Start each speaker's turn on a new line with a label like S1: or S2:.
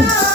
S1: Yeah.